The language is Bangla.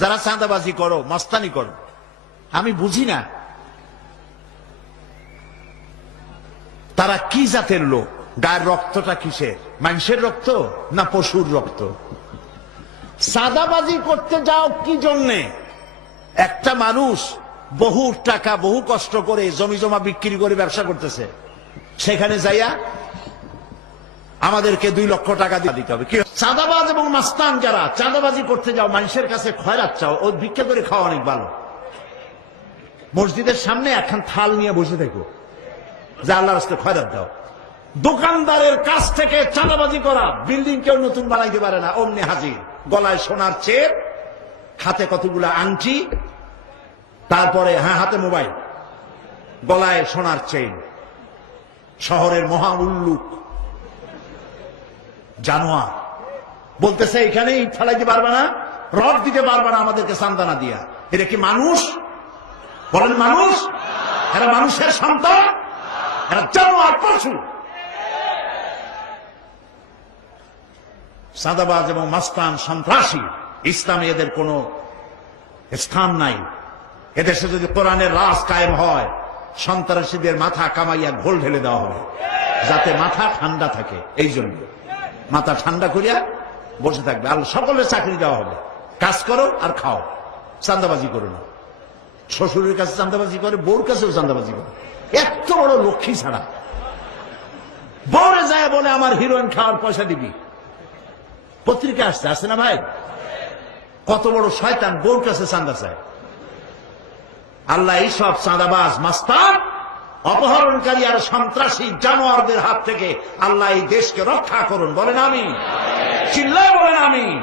যারা চাঁদাবাজি করো, মস্তানি করো, আমি বুঝি না তারা কি জাতের লোক। গায়ের রক্তটা কিসের? মানুষের রক্ত না পশুর রক্ত? চাঁদাবাজি করতে যাও কি জন্যে? একটা মানুষ বহু টাকা বহু কষ্ট করে জমি জমা বিক্রি করে ব্যবসা করতেছে, সেখানে যাইয়া আমাদেরকে 2 লক্ষ টাকা দিতে হবে। চাঁদাবাজ এবং মাস্তান যারা চাঁদাবাজি করতে যাও, মানুষের কাছে খয়রাত চাও, ও ভিক্ষা করে খাওয়া অনেক ভালো। মসজিদের সামনে একখান থাল নিয়ে বসে থাকো, যা আল্লাহর রাস্তায় খয়রাত দাও। দোকানদারের কাছ থেকে চাঁদাবাজি করা, বিল্ডিং কেউ নতুন বানাইতে পারে না, অমনি হাজির। গলায় সোনার চেন, হাতে কতগুলা আংটি, তারপরে হাতে মোবাইল, গলায় সোনার চেন। শহরের মহা উল্লুক জানোয়ার বলতেছে এখানে ইট ফেলাইতে পারবে না, রড দিতে পারবে না আমাদেরকে সান্ত্বনা দিয়া। এটা কি মানুষ? বলেন মানুষ? এরা মানুষের সন্তান? এরা জানোয়ার, পশু। চাঁদাবাজ এবং মাস্তান, সন্ত্রাসী, ইসলামে এদের কোনো স্থান নাই। এদেশে যদি কোরআনের রাজ কায়েম হয়, সন্ত্রাসীদের মাথা কামাইয়া ঘোল ঢেলে দেওয়া হবে, যাতে মাথা ঠান্ডা থাকে। এই জন্য মাথা ঠান্ডা করিয়া বসে থাকবে। আর সকলের চাকরি দেওয়া হবে, কাজ করো আর খাও, চাঁদাবাজি করো না। শ্বশুরের কাছে চাঁদাবাজি করে, বউর কাছেও চাঁদাবাজি করে। এত বড় লক্ষ্মী ছাড়া বউরে যায় বলে আমার হিরোইন খাওয়ার পয়সা দিবি। পত্রিকা আসছে না ভাই? কত বড় শয়তান বউর কাছে চাঁদা চায়। আল্লাহ এইসব চাঁদাবাজ, মাস্তান, অপহরণকারী আর সন্ত্রাসী জানোয়ারদের হাত থেকে আল্লাহ এই দেশকে রক্ষা করুন। বলেন আমিন। চিল্লায় বলেন আমিন।